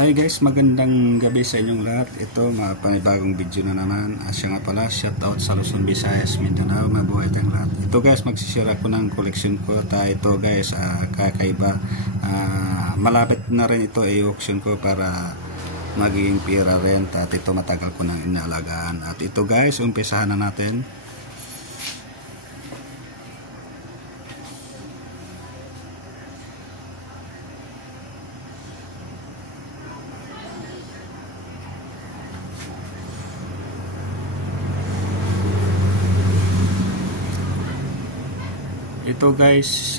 Hi guys, magandang gabi sa inyong lahat. Ito, panibagong video na naman. Siya nga pala, shoutout sa Luzon, Visayas, Mindanao, mabuhay tayong lahat. Ito guys, magsishare ako ng collection ko. Ito guys, kakaiba. Malapit na rin ito i-auction ko para maging pira rin. At ito matagal ko nang inaalagaan. At ito guys, umpisahan na natin. Ito guys,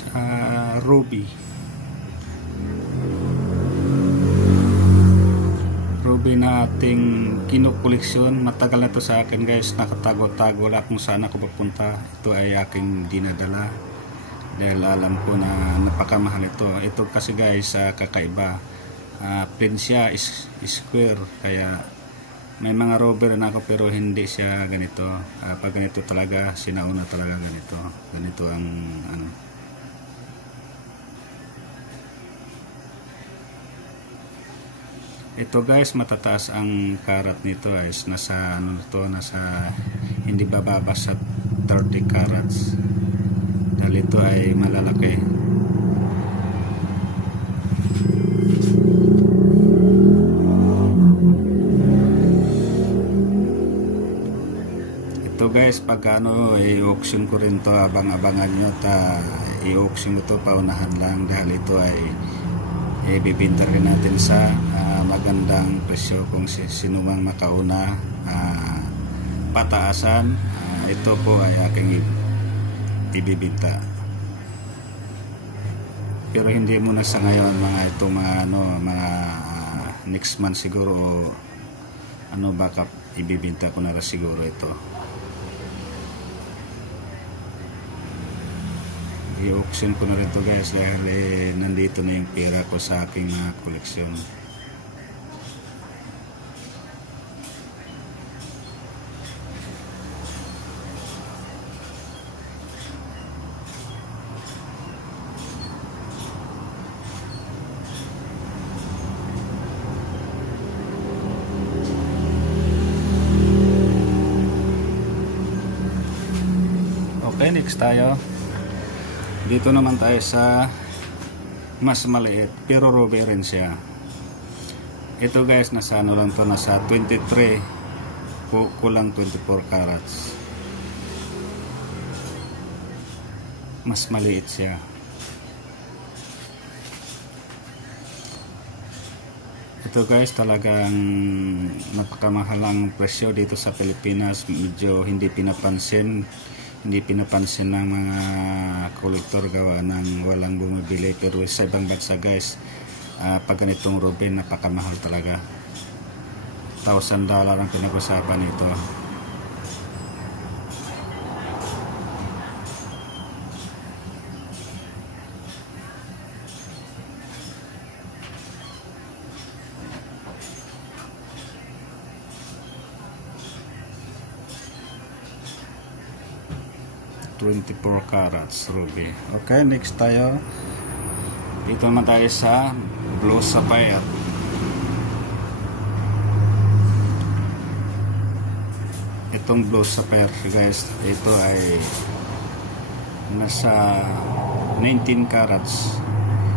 Ruby na ating kinukoleksyon. Matagal na ito sa akin guys, nakatago-tago lang kung saan ako papunta. Ito ay aking dinadala dahil alam ko na napakamahal ito. Ito kasi guys, kakaiba. Plain siya, square, kaya may mga rubber na ako pero hindi siya ganito. Pag ganito talaga, sinauna talaga ganito. Ganito ang ano. Ito guys, matataas ang karat nito guys. Nasa ano to, nasa hindi bababa sa 30 carats. Dahil ito ay malalaki. Ito guys, pag ano, i-auction ko rin to, abang-abangan nyo, i-auction ko to paunahan lang dahil ito ay ibibinta rin natin sa magandang presyo kung sino mang makauna pataasan. Ito po ay aking ibibinta, pero hindi muna sa ngayon, mga ito mga ano, mga next month siguro o ano, baka ibibinta ko na rin siguro ito. I-auction ko na rin ito guys dahil nandito na yung pera ko sa aking mga koleksyon. Okay, next tayo. Dito naman tayo sa mas maliit pero ruby rin siya. Ito guys, nasa ano lang to, nasa 23 kulang 24 carats. Mas maliit siya. Ito guys, talagang napakamahalang presyo dito sa Pilipinas. Medyo hindi pinapansin ng mga kolektor gawa ng walang bumibili, pero sa ibang bansa guys, pag ganitong ruby napakamahal talaga. $1,000 ang pinag-usapan nito. $24 carats ruby. Okay, next tayo. Dito naman tayo sa blue sapphire. Itong blue sapphire guys, ito ay nasa 19 carats.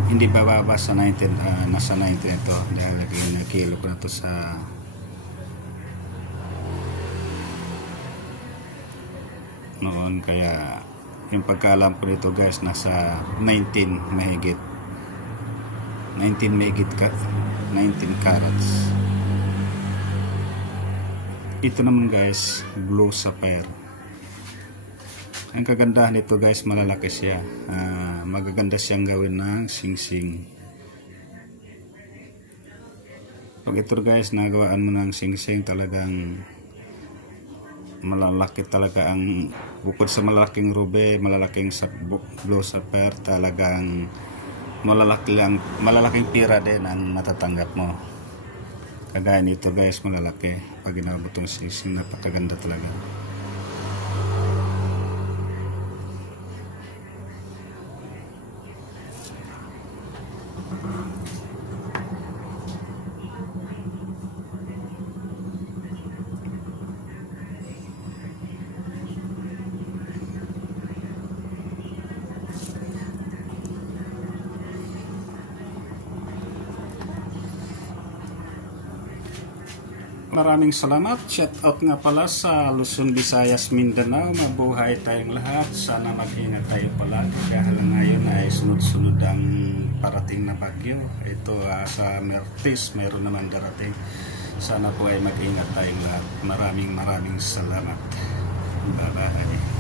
Hindi bababa sa 19, nasa 19 ito dahil nakilo ko na ito sa noon, kaya yung pagkaalam ko nito guys, nasa 19 mahigit 19 carats. Ito naman guys, blue sapphire. Ang kagandahan nito guys, malalaki siya. Magaganda siyang gawin ng singsing. Pag ito guys, nagawaan mo ng singsing, talagang malalaki talaga ang, bukod sa malalaking ruby, malalaking blue sapphire, talagang malalaking pira din ang matatanggap mo. Kagaya nito guys, malalaki. Pag inabot yung singsing, napakaganda talaga. Maraming salamat. Shout out nga pala sa Luzon, Visayas, Mindanao. Mabuhay tayong lahat. Sana mag-ingat tayo palagi. Dahil ngayon ay sunod-sunod ang parating na bagyo. Ito sa Mertis, mayroon naman darating. Sana po ay mag-ingat tayong lahat. Maraming salamat. Bye-bye.